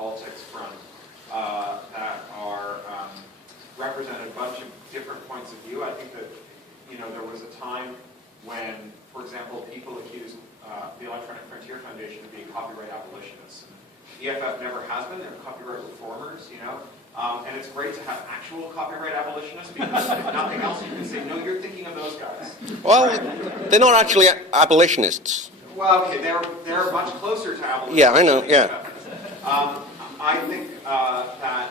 politics front that are represented a bunch of different points of view. I think that there was a time when, for example, people accused the Electronic Frontier Foundation of being copyright abolitionists. And EFF never has been. They're copyright reformers, and it's great to have actual copyright abolitionists because if nothing else, you can say, no, you're thinking of those guys. Well, right? they're not actually abolitionists. Well, okay, they're much closer to abolitionists. Yeah, I know. Yeah. I think that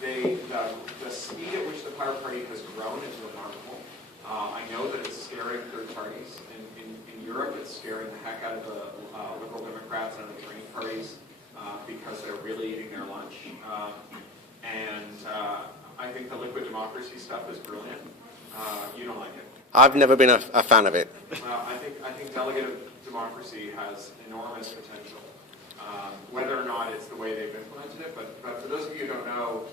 the speed at which the Pirate Party has grown is remarkable. I know that it's scaring third parties. In Europe, it's scaring the heck out of the Liberal Democrats and the Green parties because they're really eating their lunch. I think the liquid democracy stuff is brilliant. You don't like it. I've never been a fan of it. Well, I think delegative democracy has enormous potential. Whether or not it's the way they've implemented it, but for those of you who don't know,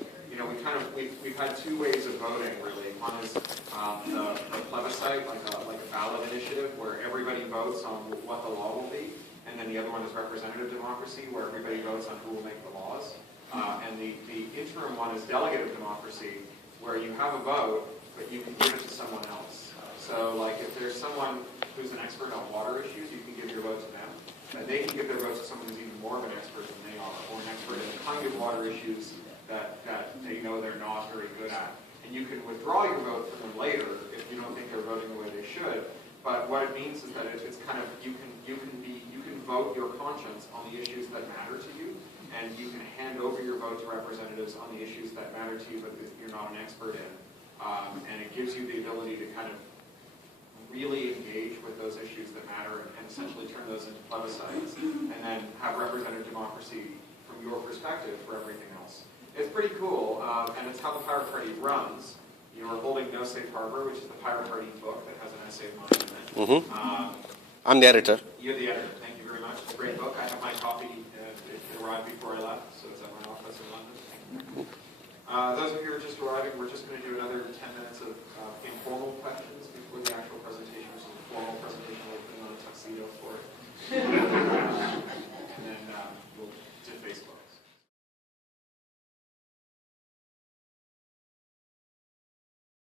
we've had two ways of voting really. One is the plebiscite, like a ballot initiative, where everybody votes on what the law will be, and then the other one is representative democracy, where everybody votes on who will make the laws. And the interim one is delegative democracy, where you have a vote, but you can give it to someone else. So, like, if there's someone who's an expert on water issues, you can give your vote to them. And they can give their vote to someone who's even more of an expert than they are, or an expert in the kind of water issues that they know they're not very good at. And you can withdraw your vote from them later if you don't think they're voting the way they should. But what it means is that it's kind of you can vote your conscience on the issues that matter to you, and you can hand over your vote to representatives on the issues that matter to you, but that you're not an expert in. And it gives you the ability to kind of really engage with those issues that matter and essentially turn those into plebiscites, and then have representative democracy from your perspective for everything else. It's pretty cool, and it's how the Pirate Party runs. You're holding No Safe Harbor, which is the Pirate Party book that has an essay of mine in it. I'm the editor. You're the editor. Thank you very much. It's a great book. I have my copy. It arrived before I left, so it's at my office in London. Those of you who are just arriving, we're just going to do another 10 minutes of informal